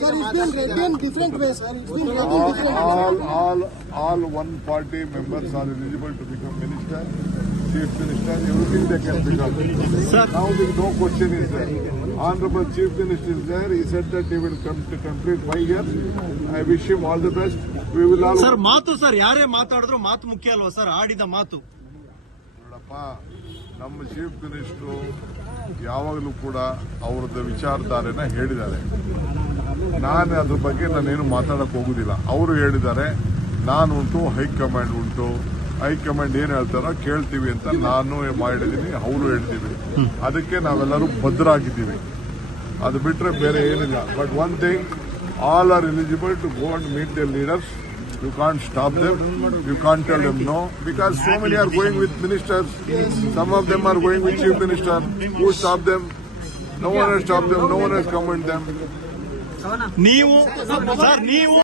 Sir all all all 140 members are eligible to び come minister chief minister sir ತಾವು ಡಿಕ್ ಡೋ ಕೋಚೆಮಿ sir ಆಂದ್ರಮ chief minister sir he said that he will come to complete five years I wish him all the best we sir ಮಾತು sir ಯಾರೆ ಮಾತಾಡಿದರು ಮಾತು ಮುಖ್ಯ ಅಲ್ವಾ ಸರ್ ಆಡಿದ ಮಾತು. ಅಲ್ಲಪ್ಪ ನಮ್ಮ ಚೀಫ್ मिनिस्टर ಯಾವಾಗಲೂ ಕೂಡ ಅವರ ವಿಚಾರಧಾರೆನ ಹೇಳಿದ್ದಾರೆ. ನಾನು ಅದ್ರ ಬಗ್ಗೆ ನಾನೇನು ಮಾತಾಡಕ್ ಹೋಗುದಿಲ್ಲ. ಅವರು ಹೇಳಿದ್ದಾರೆ ನಾನು ಉಂಟು ಹೈಕಮಾಂಡ್ ಉಂಟು. ಹೈಕಮಾಂಡ್ ಏನ್ ಹೇಳ್ತಾರೋ ಕೇಳ್ತೀವಿ ಅಂತ ನಾನು ಮಾಡಿದೀನಿ ಅವರು ಹೇಳ್ತೀವಿ. ಅದಕ್ಕೆ ನಾವೆಲ್ಲರೂ ಭದ್ರಾಗಿದ್ದೀವಿ. ಅದು ಬಿಟ್ರೆ ಬೇರೆ ಏನಿಲ್ಲ. But one thing all are eligible to go and meet the leaders you can't stop them you can't tell them no because so many are going with ministers some of them are going with chief minister who stop them no one stop them no one comment them ನೀವು sir ನೀವು